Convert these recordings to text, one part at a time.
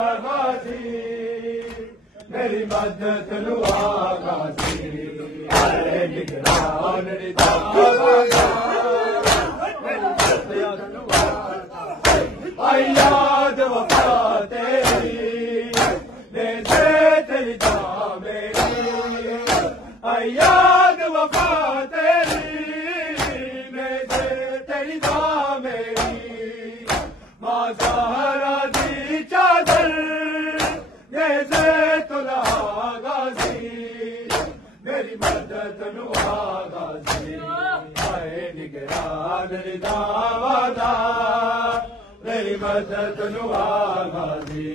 गाजी मेरी मदद लुआ गाजी अरे निगरान आई याद वफा तेरी दे दे तेरी जान मेरी आई याद वफा तेरी दे दे तेरी जान मेरी माँ ज़हरा दी चादर दे दे तुला गाजी मेरी मदद लुआ गाजी आए निगरान रिदावादा मेरी मदद लुआ गाजी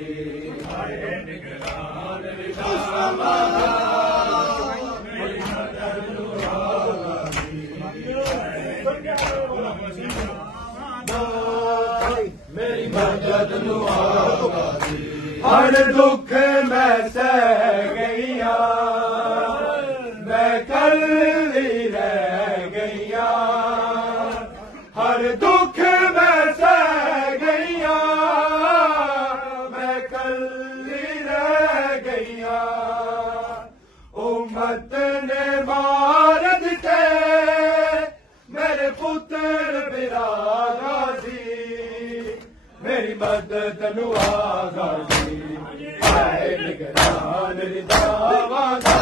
आए निगरान रिदावादा मेरी मदद लुआ गाजी मेरी मदद लुआ गाजी हर दुख मैं सह गईया मैं कल्ली रह गईया हर दुख मैं सह गईया मैं कल्ली रह गईया उम्मत ने मार दिते मेरे पुत्र बिरा गाजी मेरी मदद लुआ गाजी आए निगरान रिदावादा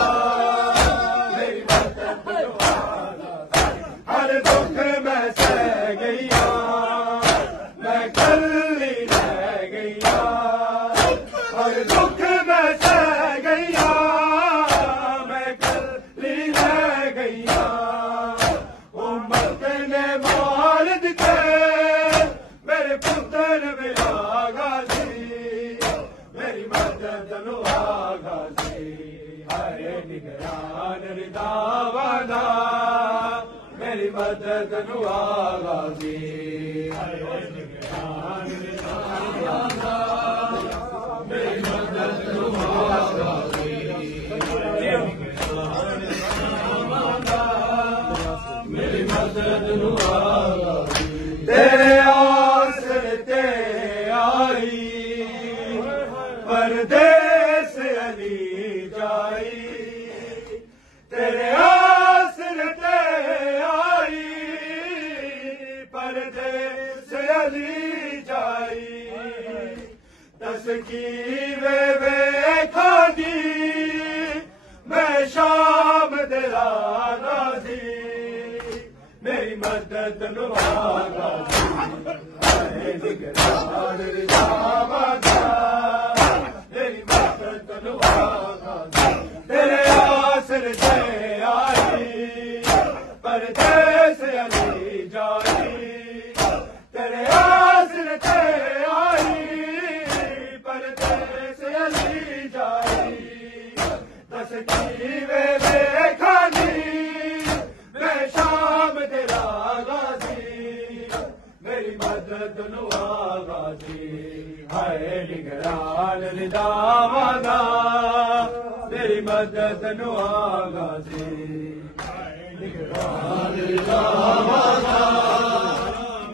मेरी मदद लुआ गाजी हर दुख मैं सह गईया मैं कल्ली रह गईया हर दुख मैं सह गईया मैं कल्ली रह गईया उम्मत ने मार दिते मेरे पुत्र बिरा गाजी मेरी मदद लुआ गाजी आए निगरान रिदावादा मेरी मदद लुआ गाजी आए निगरान रिदावादा मेरी मदद लुआ गाजी मेरी मदद लुआ गाजी तेरे आसरे ते आई परदेस अली जाई तेरे आसरे ते आई परदेस अली जाई दस की वे खादी मैं शाम दिला गाजी मेरी मदद लुआ गाजी आए निगरान रिदावादा मेरी मदद लुआ गाजी तेरे आसरे से आई परदेस अली जाई तेरे आसरे से आई परदेस अली जाई दस की वे खानी मैं शाम तेरा गाजी मेरी मदद लुआ गाजी आए निगरान रिदावादा मेरी मदद लुआ गाजी आए निगरान रिदावादा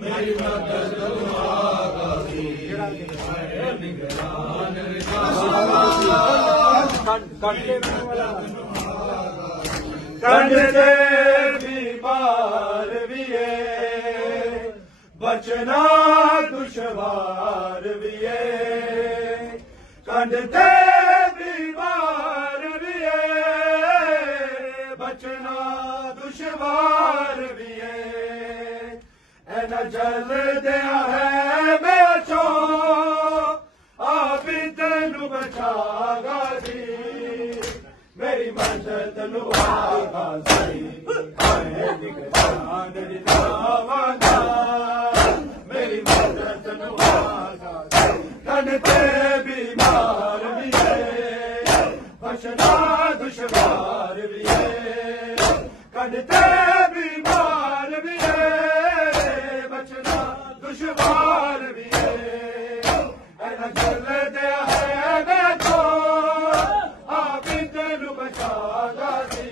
मेरी मदद लुआ गाजी आए निगरान रिदावादा कंड दे बीमार भी है बचना दुश्वार भी है कंड दे बीमार भी है बचना दुश्वार भी है न जल दिया है मैं चो आप तेनू बचा गाजी मेरी मदद लुआ गाजी आए निगरान रिदावादा मेरी मदद लुआ गाजी तन ते बीमार भी है बचना दुश्वार भी है कन ते बीमार भी है बचना दुश्वार भी है न जल दिया है मैं तो आप तेनू बचा गाजी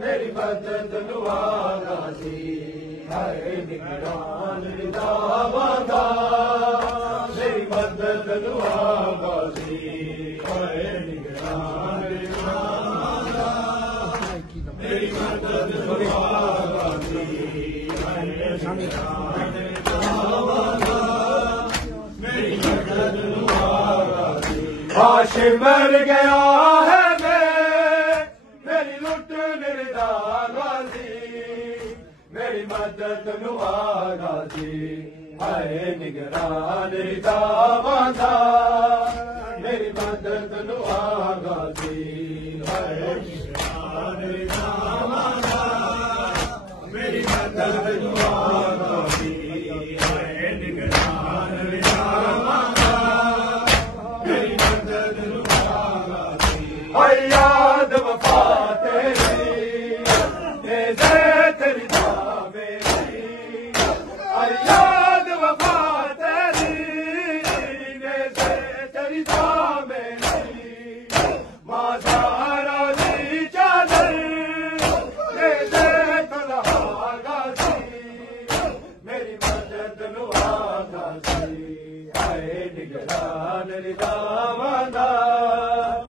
मेरी मदद लुआ गाजी आए निगरान रिदावादा मेरी मदद गाजी हाय निगरान मेरी मदद गाजी मेरी मदद हाशिम मर गया है मेरी लुट निरदा गाजी मेरी मदद गाजी हाय निगरान रिदा बांधा मेरी मदद गाजी हाय निगरान रिदा बांधा मेरी मदद गाजी हाय निगरान रिदा बांधा मेरी मदद गाजी हाय याद वफा तेरी तेरी याद वफा तेरी तेरी माजारा दी चादर गाजी मेरी मदद गाजी हाय निगरान रिदा